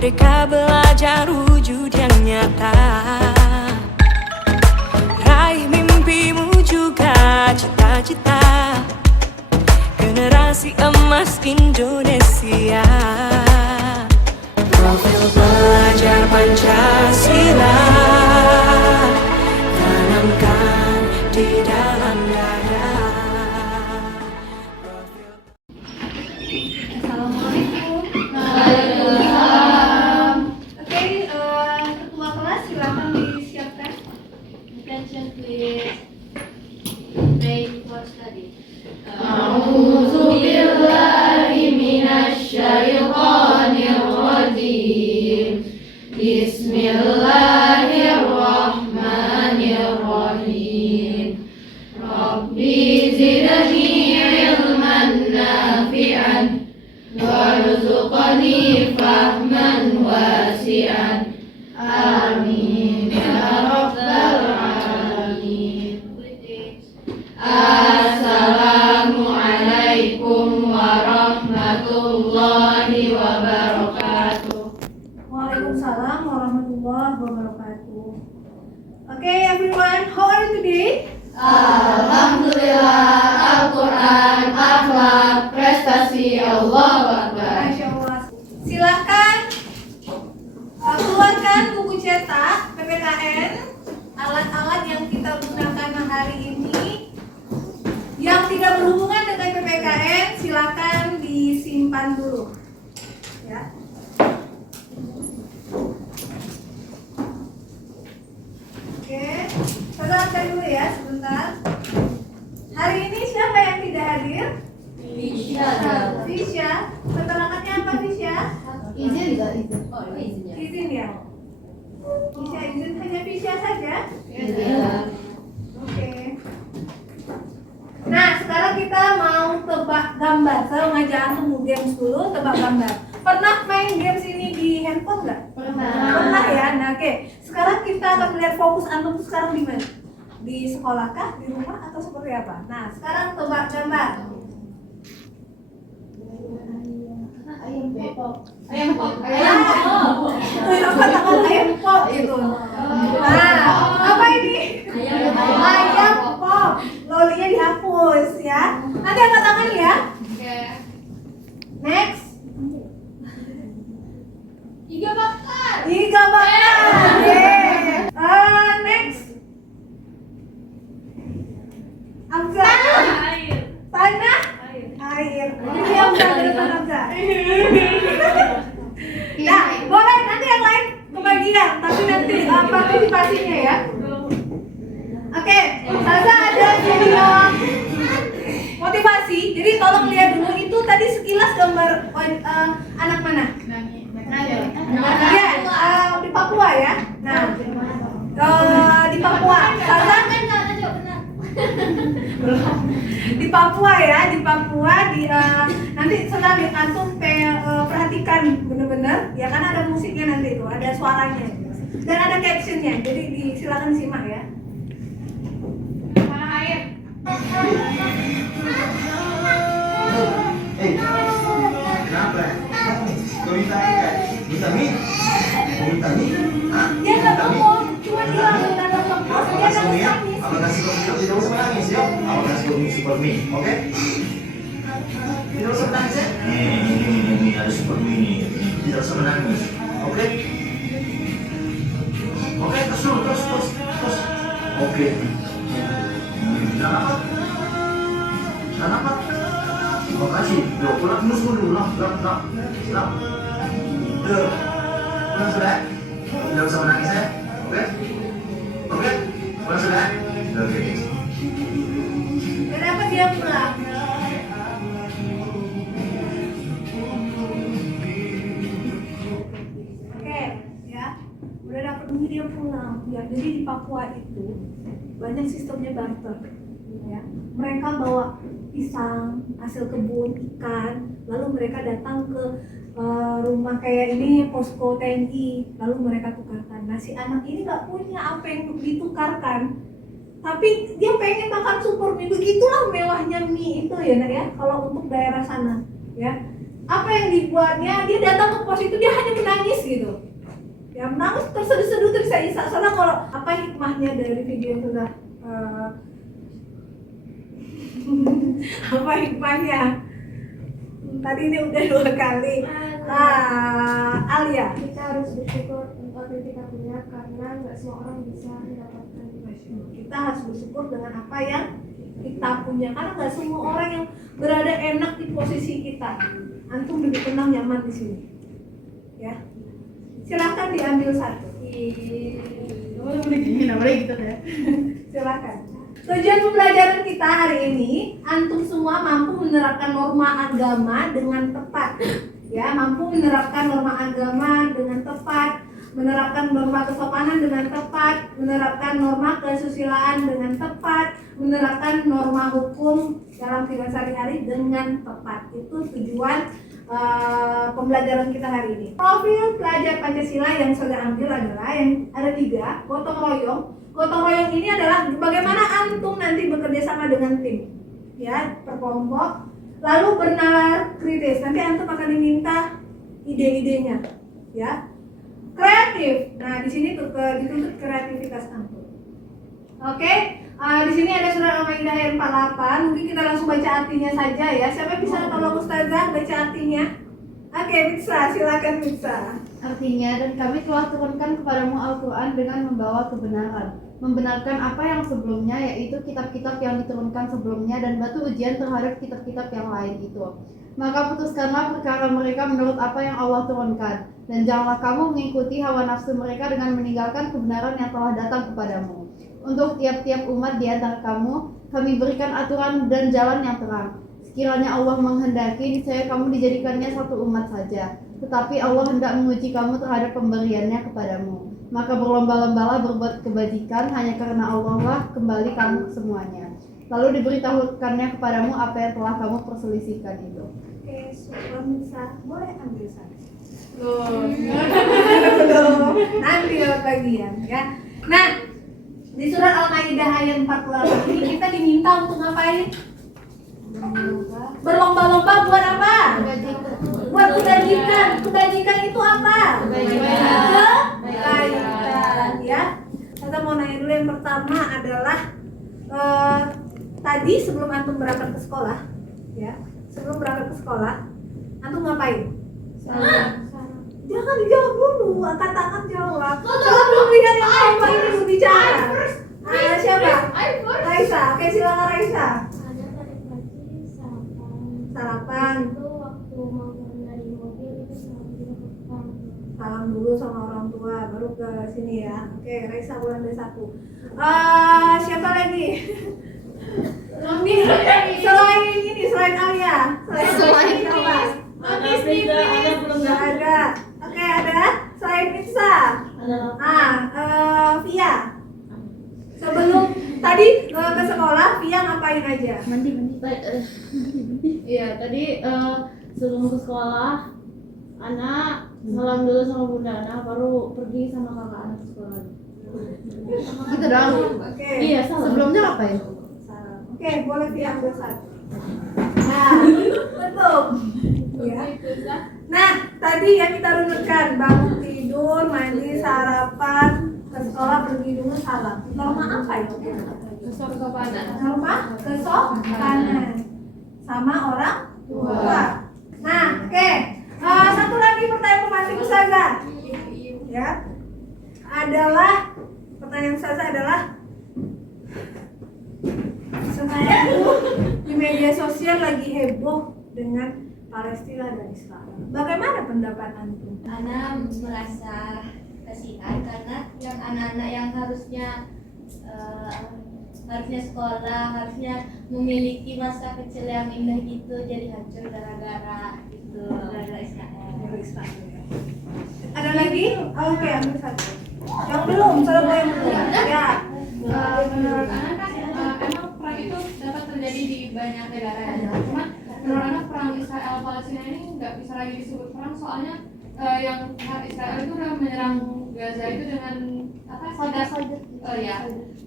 Merdeka belajar wujud yang nyata. Raih mimpimu juga cita-cita. Generasi emas Indonesia. Profil pelajar Pancasila tanamkan di dalam dada. Assalamualaikum. Waalaikumsalam. Oke, ketua kelas silakan disiapkan. Attention please. Ready for study. A'udzubillahi minasyaitonir rajim. Bismillahirrahmanirrahim. Rabbi zidni ilman nafi'an warzuqni fahman wasi'an. Amin ya rabbal alamin. Assalamualaikum warahmatullahi wabarakatuh. Waalaikumsalam warahmatullahi wabarakatuh. Okay, everyone, how are you today? Alhamdulillah, Al-Quran, akhlak, prestasi, Allahu Akbar. Masya Allah. Silakan keluarkan buku cetak PPKN, alat-alat yang kita gunakan hari ini. Yang tidak berhubungan dengan PPKN, silakan disimpan dulu. Ya. Oke, saya angkat dulu ya sebentar. Hari ini siapa yang tidak hadir? Fisya. Keterangannya apa Fisya? Izin nggak izin? Oh, izin ya. Izin ya. Fisya izin, hanya Fisya saja. Oke. Nah, sekarang kita mau tebak gambar. Saya ngajak antum games dulu, tebak gambar. Pernah main games ini di handphone nggak? Pernah ya. Nah, oke. Sekarang kita akan melihat fokus antum sekarang di mana? Di sekolah kah, di rumah atau seperti apa? Nah, sekarang tebak gambar. Ayam pop. Ayam pop gitu. Nah, apa ini? Ayam pop. Lolinya dihapus ya. Nanti angkat tangan ya. Next. Iga bakar. Iga bakar. Next. Hamzah. Tanah. Air. Ini Hamzah ke depan Hamzah. Nah, boleh nanti yang lain kebagian, tapi nanti partisipasinya ya. Oke, Saza ada jadi motivasi. Jadi tolong lihat dulu itu tadi sekilas gambar anak mana? Ya, di Papua ya. Nah, di Papua. Saza belum. Di Papua ya, di Papua nanti setelah antum perhatikan bener-bener ya, kan ada musiknya nanti itu, ada suaranya dan ada captionnya. Jadi silakan simak ya. Kenapa? Kau minta ikan? Minta mie? Minta mie? Hah? Dia nggak ngomong, cuma bilang minta ngomong. Dia nggak ya? nangis. Abang kasih kau minta, tidak usah menangis ya. Abang kasih kau mie super mie, oke? Tidak usah menangis ya? Ini ada super mie. Tidak usah menangis, oke? Oke, terus. Oke. Dan apa? Terima kasih. Yuk, pulang dulu. Pulang sudah. Tidak usah menangis ya. Oke? Pulang sudah. Oke. Kenapa dia pulang? Oke, ya. Udah dapat duit dia pulang. Ya, jadi di Papua itu banyak sistemnya barter. Ya. Mereka bawa pisang, hasil kebun, ikan, lalu mereka datang ke rumah kayak ini, posko TNI, lalu mereka tukarkan. Nah, si anak ini nggak punya apa yang ditukarkan, tapi dia pengen makan super mie. Begitulah mewahnya mie itu ya, kalau untuk daerah sana ya. Apa yang dibuatnya, dia datang ke pos itu, dia hanya menangis menangis gitu. Ya menangis terseduh-seduh terisak-isak. Soalnya kalau apa hikmahnya dari video yang sudah apa hikmahnya? Tadi ini udah 2 kali. Alia. Kita harus bersyukur untuk apa yang kita punya karena nggak semua orang bisa mendapatkan Kita harus bersyukur dengan apa yang kita punya karena nggak semua orang yang berada enak di posisi kita. Antum lebih tenang nyaman di sini. Ya. Silakan diambil satu. boleh gitu ya. Silakan. Tujuan pembelajaran kita hari ini, antum semua mampu menerapkan norma agama dengan tepat. Ya, mampu menerapkan norma agama dengan tepat, menerapkan norma kesopanan dengan tepat, menerapkan norma kesusilaan dengan tepat, menerapkan norma hukum dalam kehidupan sehari-hari dengan tepat. Itu tujuan pembelajaran kita hari ini. Profil pelajar Pancasila yang saya ambil adalah yang ada 3, gotong royong. Gotong royong ini adalah bagaimana antum nanti bekerja sama dengan tim, ya, berkelompok. Lalu bernalar kritis. Nanti antum akan diminta ide-idenya, ya. Kreatif. Nah, di sini dituntut kreativitas antum. Oke. Di sini ada surat Al-Maidah ayat 48. Mungkin kita langsung baca artinya saja ya. Siapa bisa tolong Ustazah baca artinya? Oke, Mitsa, silakan Mitsa. Artinya, dan kami telah turunkan kepadamu Al-Quran dengan membawa kebenaran, membenarkan apa yang sebelumnya, yaitu kitab-kitab yang diturunkan sebelumnya dan batu ujian terhadap kitab-kitab yang lain itu. Maka putuskanlah perkara mereka menurut apa yang Allah turunkan, dan janganlah kamu mengikuti hawa nafsu mereka dengan meninggalkan kebenaran yang telah datang kepadamu. Untuk tiap-tiap umat di antara kamu, kami berikan aturan dan jalan yang terang. Sekiranya Allah menghendaki, niscaya kamu dijadikannya satu umat saja. Tetapi Allah hendak menguji kamu terhadap pemberiannya kepadamu. Maka berlomba-lombalah berbuat kebajikan hanya karena Allah lah kembali kamu semuanya. Lalu diberitahukannya kepadamu apa yang telah kamu perselisihkan itu. Oke, Sobat Mitsa, boleh ambil satu. Nanti lewat bagian ya. Nah, di surat Al-Maidah ayat 48 ini kita diminta untuk ngapain? Berlomba-lomba buat apa? Buat kebajikan. Kebajikan itu apa? Kebaikan, ya. Kita mau nanya dulu yang pertama adalah tadi sebelum antum berangkat ke sekolah, ya. Sebelum berangkat ke sekolah, antum ngapain? Jangan dijawab dulu, angkat tangan jawab. Kalau belum lihat yang apa ini berbicara. Siapa? Raisa. Oke, silakan Raisa. Ada tadi pagi Sarapan. itu waktu mau turun dari mobil itu Salam dulu sama orang tua, baru ke sini ya. Oke, Raisa boleh ambil satu. Siapa lagi? Selain ini, selain Alia. Selain apa? Notis nggak ada. Oke, ada. Selain Mitsa. Via. Sebelum tadi ke sekolah, Via ngapain aja? mandi. Iya, tadi sebelum ke sekolah, anak salam dulu sama bunda anak, baru pergi sama kakak anak ke sekolah. Gitu dong. Oke. Iya, salam. Sebelumnya ngapain? Oke, boleh Via ambil satu. Nah, betul. Ya. Nah, tadi yang kita runutkan, bangun tidur, mandi, sarapan, ke sekolah, pergi dulu, salam. Norma apa itu? Norma kesopanan sama orang tua. Nah, oke. Satu lagi pertanyaan pemancing Ustazah. Ya. Adalah pertanyaan Ustazah adalah sekarang itu di media sosial lagi heboh dengan Palestina dan Israel. Bagaimana pendapat antum? Ana merasa kasihan karena yang anak-anak yang harusnya sekolah, harusnya memiliki masa kecil yang indah gitu jadi hancur gara-gara Israel. Ada lagi? Oke, ambil satu. Yang belum, yang belum. Ya. Menurut Ana kan emang perang itu dapat terjadi di banyak negara ya. Cuman menurut Ana perang Israel Palestina ini nggak bisa lagi disebut perang soalnya yang pihak Israel itu udah menyerang Gaza itu dengan apa?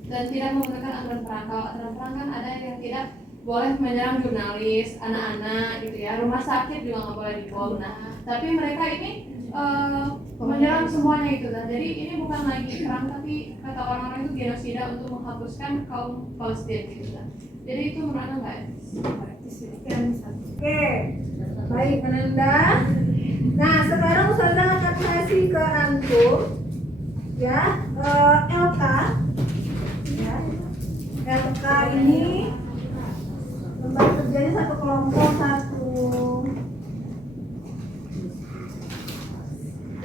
Dan tidak menggunakan aturan perang. Kalau aturan perang kan ada yang tidak boleh menyerang jurnalis, anak-anak gitu ya. Rumah sakit juga nggak boleh dibom. Nah, tapi mereka ini menyerang semuanya itu kan. Jadi ini bukan lagi perang, tapi kata orang-orang itu genosida untuk menghapuskan kaum Palestina gitu kan. Jadi itu menurut Anda nggak etis? Oke, baik Ananda. Nah sekarang Ustazah akan kasih ke antum ya LK ya. LK ini lembar kerjanya satu kelompok satu.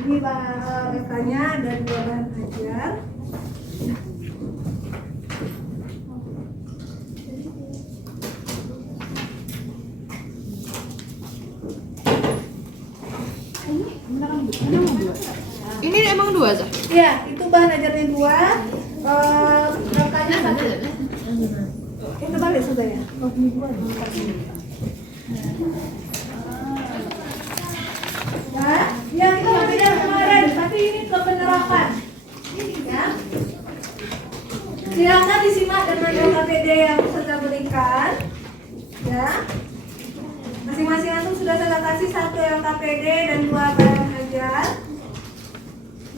Ini LK-nya ada 2 bahan ajar. Ini emang 2 aja? Iya, itu bahan ajarnya 2. LK-nya satu. Itu balik sudah ya. Nah, yang kita belajar kemarin, tapi ini ke penerapan. Ya. Silakan disimak dengan LKPD yang saya berikan. Ya. Masing-masing antum sudah saya kasih 1 LKPD dan 2 bahan ajar.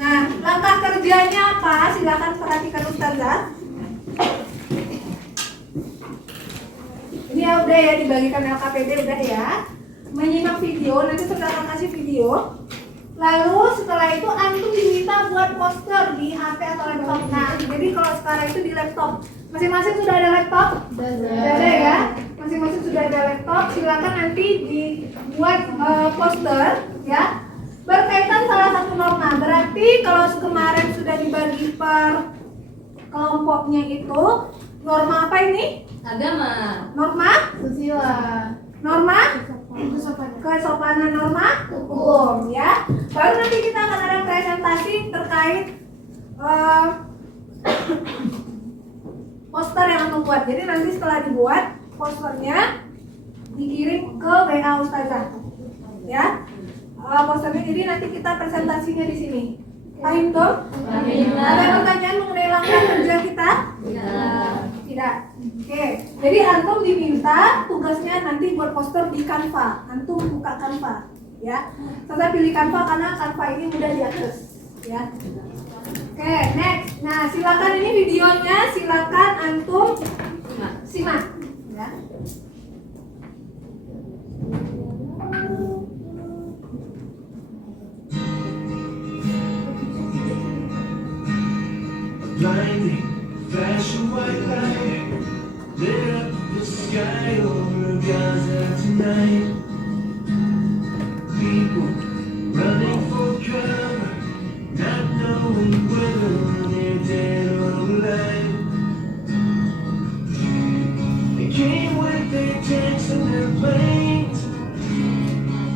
Nah, langkah kerjanya apa? Silakan perhatikan Ustazah. Ini udah ya, dibagikan LKPD udah ya. Menyimak video, nanti saya akan kasih video. Lalu setelah itu antum diminta buat poster di HP atau laptop. Nah, jadi kalau sekarang itu di laptop. Masing-masing sudah ada laptop? Sudah ada ya. Masing-masing sudah ada laptop. Silakan nanti dibuat poster ya. Berkaitan salah satu norma. Berarti kalau kemarin sudah dibagi per kelompoknya itu norma apa ini? Agama. Norma? Susila. Norma? Kesopanan, norma hukum ya. Baru nanti kita akan ada presentasi terkait poster yang akan buat. Jadi nanti setelah dibuat posternya dikirim ke WA Ustazah ya. Posternya, jadi nanti kita presentasinya di sini. Paham tuh? Ada pertanyaan mengenai langkah kerja kita? Tidak. Oke. Jadi antum diminta tugasnya nanti buat poster di Canva. Antum buka Canva, ya. Saya pilih Canva karena Canva ini mudah diakses, ya. Oke, next. Nah, silakan ini videonya, silakan antum simak, ya. Blinding, flashing white light lit up the sky over Gaza tonight. People running for cover, not knowing whether they're dead or alive. They came with their tanks and their planes,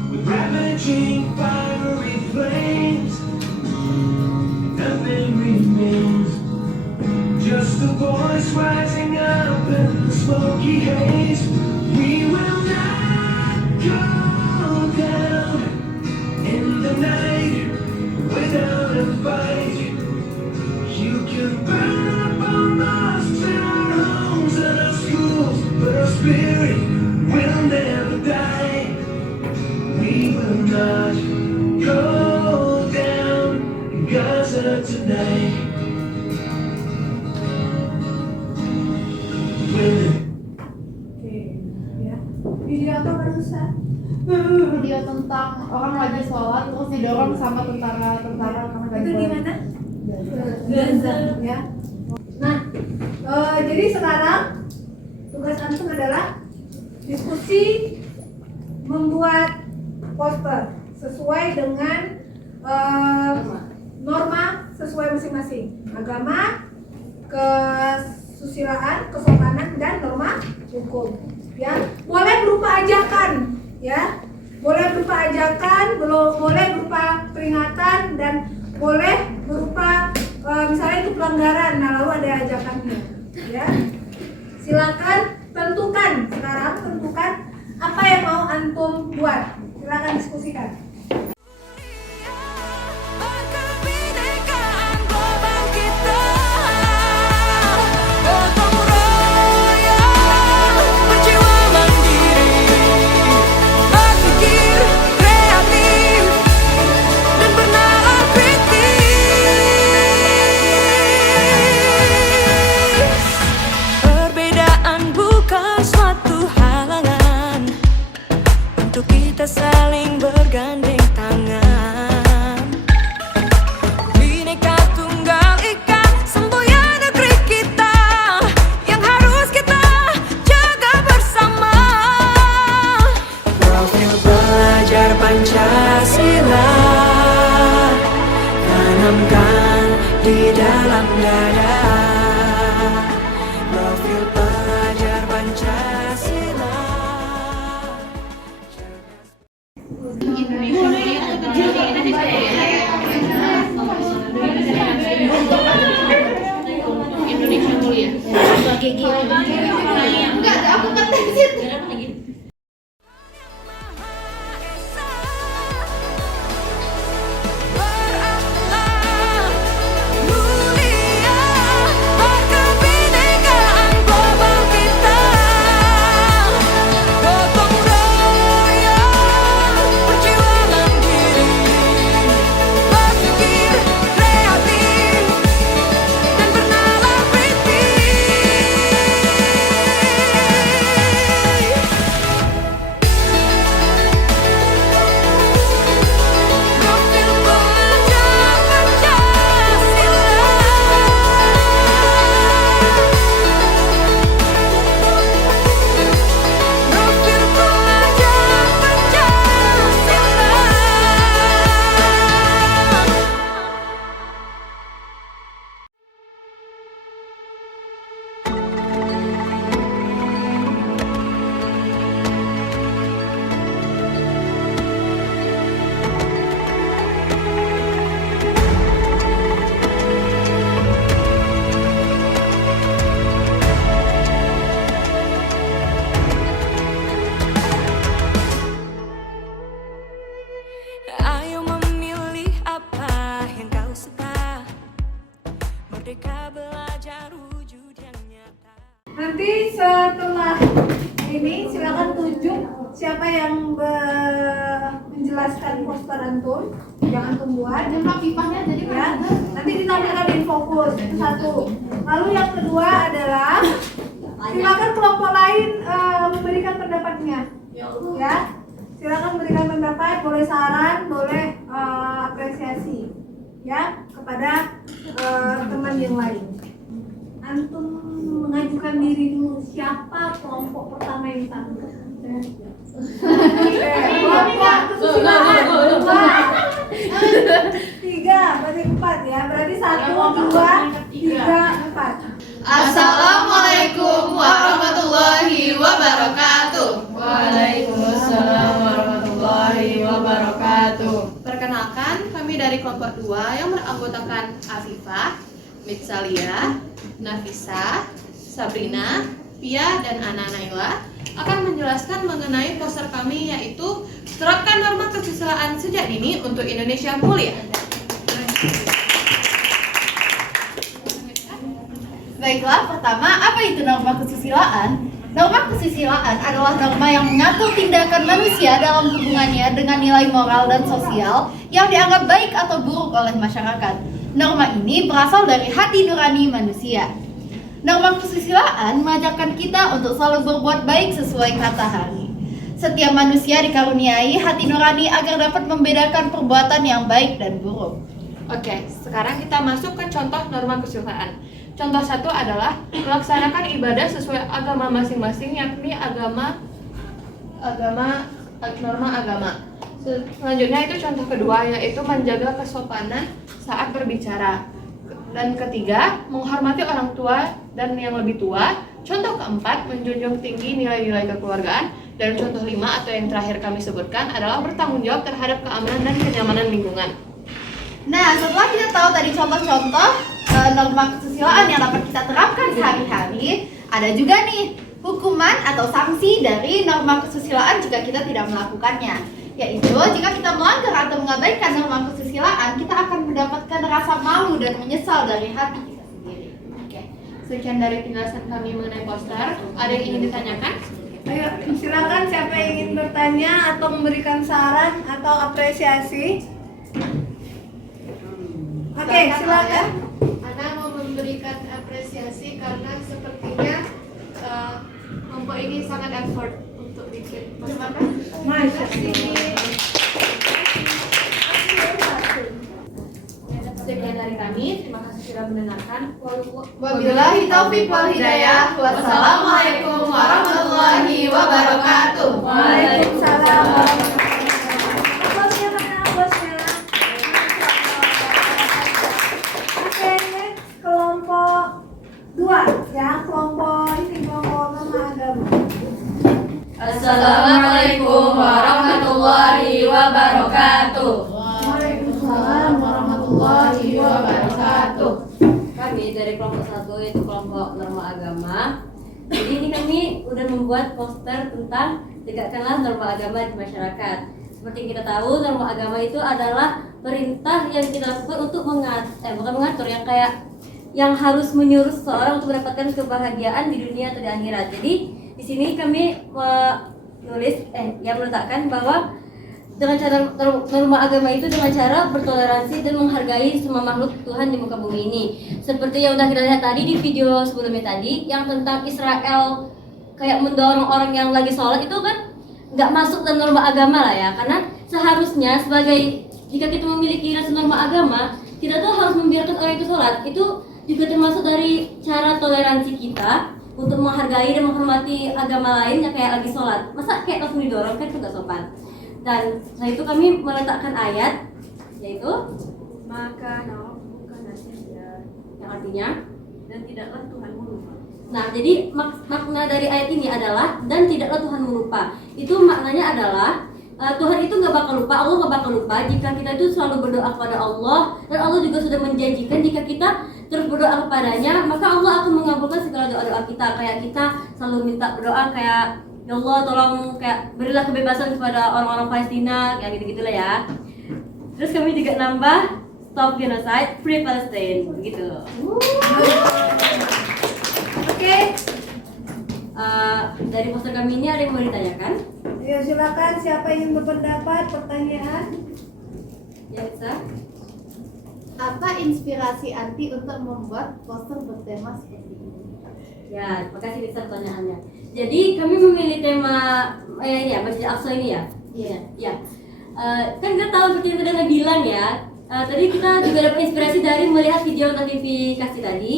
with ravaging fiery flames. Nothing remains. Just a voice rising up in the smoky haze. We will not go down in the night without a fight. You can burn up our mosques and our homes and our schools, but our spirit will never die. We will not go down in Gaza tonight. Oke, ya. Video apa barusan? Video tentang orang lagi sholat terus didorong sama tentara Itu di mana? Gaza, ya. Nah, jadi sekarang tugas antum adalah diskusi membuat poster sesuai dengan norma sesuai masing-masing agama, kesusilaan, kesopanan dan norma hukum. Ya, boleh berupa ajakan, ya, boleh berupa ajakan, boleh berupa peringatan dan boleh berupa misalnya itu pelanggaran, nah lalu ada ajakannya, ya. Silakan tentukan sekarang, tentukan apa yang mau antum buat. Silakan diskusikan. Kebinekaan global kita, gotong royong, berjiwa mandiri, berpikir kreatif dan bernalar. tanamkan di dalam dada. Profil pelajar Pancasila. Indonesia Mulia. Enggak, aku ngetesin. Berakhlak mulia, berkebinekaan global kita. Gotong royong, berjiwa mandiri, berpikir kreatif dan bernalar kritis. Profil pelajar Pancasila. Profil pelajar Pancasila. Ayo memilih apa yang kau suka. Merdeka belajar wujud yang nyata. Nanti setelah ini silakan tunjuk siapa yang menjelaskan poster antum. Jangan tumbuhan. Jumlah pipanya jadi Ya, nanti ditampilkan di fokus itu satu. Lalu yang kedua adalah silakan kelompok lain memberikan pendapatnya. Ya, silakan berikan pendapat, boleh saran, boleh apresiasi, ya kepada teman yang lain. Antum mengajukan diri dulu. Siapa kelompok pertama yang tampil? Kelompok kesusilaan 2, 3, berarti 4 ya. Berarti 1, 2, 3, 4. Assalamualaikum warahmatullahi wabarakatuh. Waalaikumsalam warahmatullahi wabarakatuh. Perkenalkan, kami dari kelompok 2 yang beranggotakan Afifah, Mitsalia, Nafisa, Sabrina, Pia, dan Ana Naila akan menjelaskan mengenai poster kami, yaitu terapkan norma kesusilaan sejak dini untuk Indonesia Mulia. Baiklah, pertama, apa itu norma kesusilaan? Norma kesusilaan adalah norma yang mengatur tindakan manusia dalam hubungannya dengan nilai moral dan sosial yang dianggap baik atau buruk oleh masyarakat. Norma ini berasal dari hati nurani manusia. Norma kesusilaan mengajarkan kita untuk selalu berbuat baik sesuai kata hari. Setiap manusia dikaruniai hati nurani agar dapat membedakan perbuatan yang baik dan buruk. Oke, sekarang kita masuk ke contoh norma kesusilaan. Contoh 1 adalah melaksanakan ibadah sesuai agama masing-masing, yakni norma agama. Selanjutnya itu contoh kedua, yaitu menjaga kesopanan saat berbicara. Dan ketiga, menghormati orang tua dan yang lebih tua. Contoh keempat, menjunjung tinggi nilai-nilai kekeluargaan. Dan contoh 5 atau yang terakhir kami sebutkan adalah bertanggung jawab terhadap keamanan dan kenyamanan lingkungan. Nah, setelah kita tahu tadi contoh-contoh norma kesusilaan yang dapat kita terapkan sehari-hari, ada juga nih hukuman atau sanksi dari norma kesusilaan jika kita tidak melakukannya. Yaitu, jika kita melanggar atau mengabaikan norma kesusilaan, kita akan mendapatkan rasa malu dan menyesal dari hati kita sendiri. Oke, sekian dari penjelasan kami mengenai poster. Ada yang ingin ditanyakan? Ayo, silakan siapa yang ingin bertanya atau memberikan saran atau apresiasi. Oke, silakan. Ana mau memberikan apresiasi karena sepertinya kelompok ini sangat effort untuk bikin poster. Masya Sekian dari kami, terima kasih sudah mendengarkan. Wabillahi taufiq wal hidayah. Wassalamualaikum warahmatullahi wabarakatuh. Waalaikumsalam. Bosnya mana bosnya? dari kelompok 1 yaitu kelompok norma agama. Jadi ini kami udah membuat poster tentang tegakkanlah norma agama di masyarakat. Seperti yang kita tahu, norma agama itu adalah perintah yang kita lakukan untuk bukan mengatur, yang kayak yang harus menyuruh seseorang untuk mendapatkan kebahagiaan di dunia atau di akhirat. Jadi di sini kami meletakkan bahwa dengan cara norma agama itu dengan cara bertoleransi dan menghargai semua makhluk Tuhan di muka bumi ini. Seperti yang udah kita lihat tadi di video sebelumnya tadi, yang tentang Israel kayak mendorong orang yang lagi sholat, itu kan nggak masuk dalam norma agama lah ya. Karena seharusnya jika kita memiliki rasa norma agama, kita tuh harus membiarkan orang itu sholat. Itu juga termasuk dari cara toleransi kita untuk menghargai dan menghormati agama lain yang kayak lagi sholat. Masa kayak langsung didorong, kan itu nggak sopan. Dan setelah itu kami meletakkan ayat, yaitu maka bukan nasihat, yang artinya dan tidaklah Tuhanmu lupa. Nah, jadi makna dari ayat ini adalah dan tidaklah Tuhanmu lupa. Itu maknanya adalah Tuhan itu nggak bakal lupa, Allah nggak bakal lupa jika kita itu selalu berdoa kepada Allah, dan Allah juga sudah menjanjikan jika kita terus berdoa kepadanya, maka Allah akan mengabulkan segala doa-doa kita. Kayak kita selalu minta berdoa kayak, ya Allah tolong kayak berilah kebebasan kepada orang-orang Palestina, kayak gitu-gitulah ya. Terus kami juga nambah stop genocide, free Palestine, begitu. Oke. Dari poster kami ini ada yang mau ditanyakan? Ayo silakan, siapa yang berpendapat, pertanyaan? Ya bisa. Apa inspirasi Anti untuk membuat poster bertema seperti ini? Ya, terima kasih Lisa pertanyaannya. Jadi kami memilih tema Masjid Aqsa ini ya. Iya. Ya. Kan kita tahu seperti yang tadi Anda bilang ya. Tadi kita juga dapat inspirasi dari melihat video TV kasih tadi,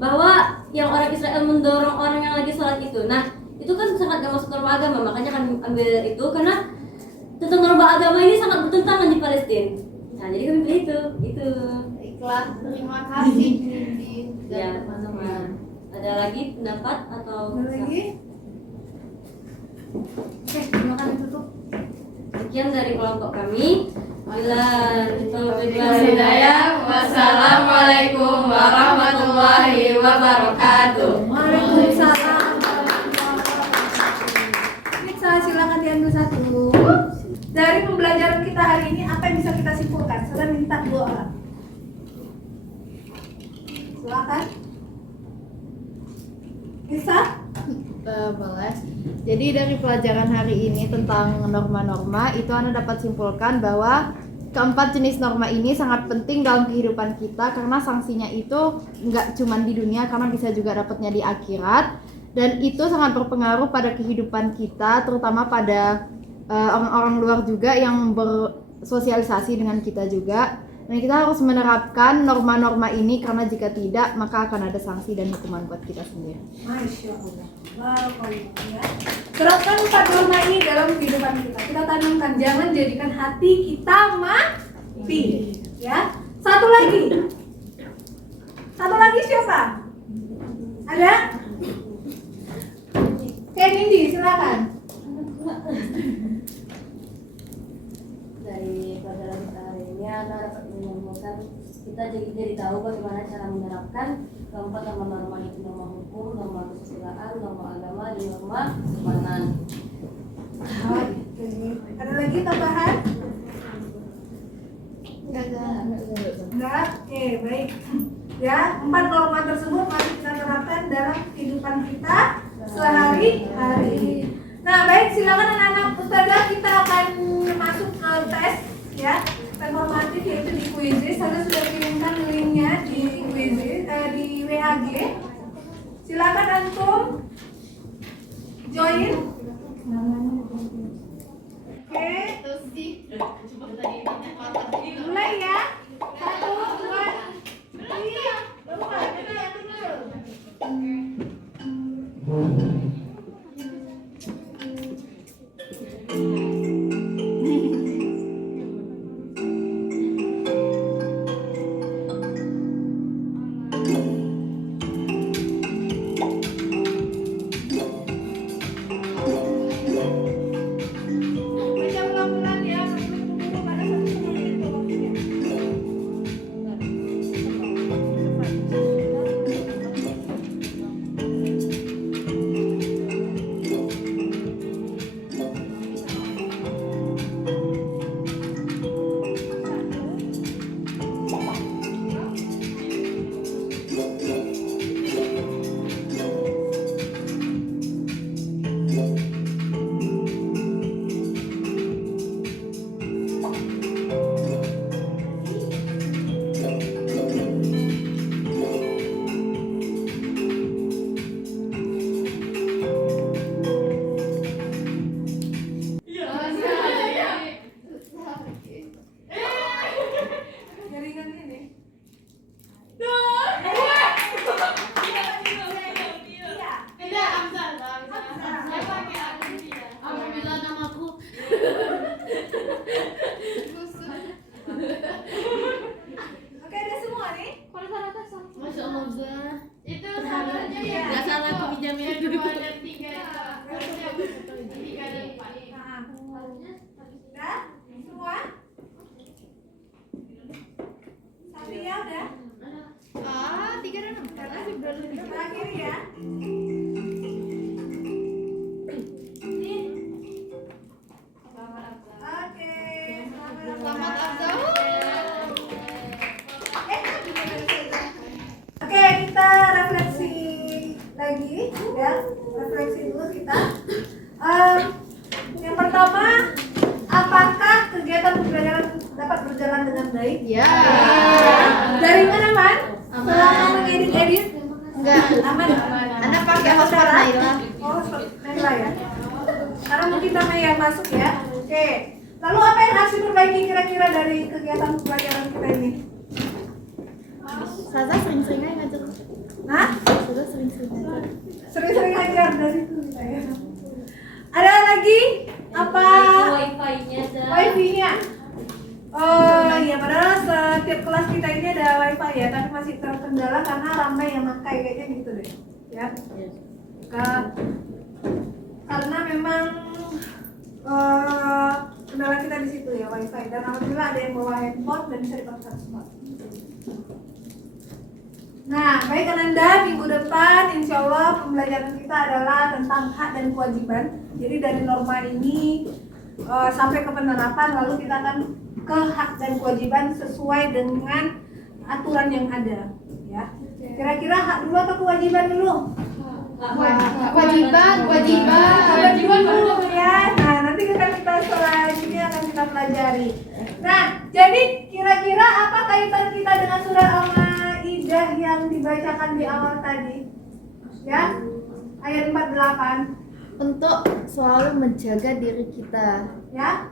bahwa yang orang Israel mendorong orang yang lagi sholat itu. Nah, itu kan sangat gak masuk norma agama, makanya kami ambil itu karena tentang norma agama ini sangat bertentangan di Palestina. Nah, jadi kami pilih itu. Baiklah, terima kasih Nindi dan Ya, teman-teman. ada lagi pendapat atau Ada lagi? Oke, silakan ditutup. sekian dari kelompok kami. Bila Hidayah. Wassalamualaikum warahmatullahi wabarakatuh. Waalaikumsalam. Nisa, silakan diambil satu. Dari pembelajaran kita hari ini, apa yang bisa kita simpulkan? Saya minta 2 orang. Silakan. Nisa? Boleh. Jadi dari pelajaran hari ini tentang norma-norma itu Anda dapat simpulkan bahwa keempat jenis norma ini sangat penting dalam kehidupan kita, karena sanksinya itu nggak cuma di dunia, karena bisa juga dapatnya di akhirat, dan itu sangat berpengaruh pada kehidupan kita, terutama pada orang-orang luar juga yang bersosialisasi dengan kita juga. Dan kita harus menerapkan norma-norma ini, karena jika tidak maka akan ada sanksi dan hukuman buat kita sendiri. Masya Allah. Barakallah ya. Terapkan 4 norma ini dalam kehidupan kita. Kita tanamkan, jangan jadikan hati kita mati. Ya. Satu lagi siapa? Ada? Oke, Nindi, silakan. dari pelajaran kita hari ini Anda dapat menemukan kita jadi tahu bagaimana cara menerapkan keempat norma-norma itu, norma hukum, norma kesusilaan, norma agama, dan norma kesopanan. Ada lagi tambahan? Enggak? Oke, baik. Ya, 4 norma tersebut mari kita terapkan dalam kehidupan kita sehari-hari. Nah, baik, silakan anak-anak Ustazah, kita akan masuk ke tes ya, informatif, yaitu di Quizzes. Saya sudah kirimkan linknya di Quizzes, di WAG. Silakan antum join. Oke, mulai ya. 1, 2, 3. Baca pelan-pelan ya, sampai pada 1 menit itu waktunya. Udah? Semua? Satria udah? 3 dan 4 aja berarti. Terakhir ya. Oke, Selamat Abzal. Oke, kita refleksi lagi ya. Refleksi dulu kita. Yang pertama, apakah kegiatan pembelajaran dapat berjalan dengan baik? Ya. Dari mana, Man? Selama mengedit-edit? Enggak. Aman. Anda pakai hotspot Naila. Oh, Naila ya. Sekarang mungkin nama yang masuk ya. Oke. Lalu apa yang harus diperbaiki kira-kira dari kegiatan pembelajaran kita ini? Saza sering-sering aja ngajar. Hah? Saza sering-sering ngajar. Sering-sering ajar dari itu kita ya. Ada lagi? Apa? Wifi-nya dah. Wifi-nya? Oh iya, padahal setiap kelas kita ini ada wifi ya, tapi masih terkendala karena ramai yang pakai kayaknya gitu deh, ya. Karena memang kendala kita di situ ya, wifi. Dan alhamdulillah ada yang bawa handphone dan bisa dipakai hotspot. Nah, baik Ananda, minggu depan insya Allah pembelajaran kita adalah tentang hak dan kewajiban. Jadi dari norma ini sampai ke penerapan, lalu kita akan ke hak dan kewajiban sesuai dengan aturan yang ada. Ya, kira-kira hak dulu atau kewajiban dulu? Kewajiban dulu ya. Nah, nanti akan kita selanjutnya akan kita pelajari. Nah, jadi kira-kira apa kaitan kita dengan surah Al-Maidah yang dibacakan di awal tadi? Ya, ayat 48. untuk selalu menjaga diri kita, Ya,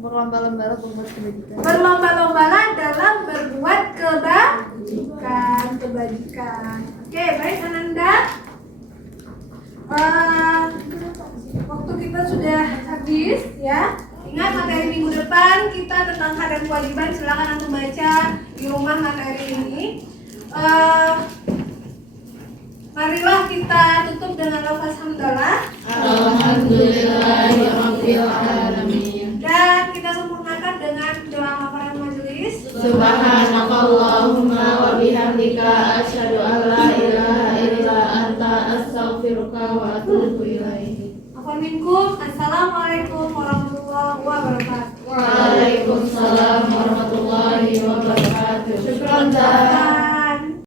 berlomba-lomba berbuat kebajikan. berlomba-lombalah dalam berbuat kebajikan. Oke, baik Ananda. Waktu kita sudah habis ya. Ingat materi minggu depan kita tentang hak dan kewajiban. Silakan antum baca di rumah materi ini. Marilah kita tutup dengan lafaz hamdalah. Alhamdulillahirabbil alamin. Dan kita sempurnakan dengan doa hafalan majelis. Subhanakallahumma wa bihamdika asyhadu an la ilaha illa anta astaghfiruka wa atubu ilaik. Assalamualaikum warahmatullahi wabarakatuh. Waalaikumsalam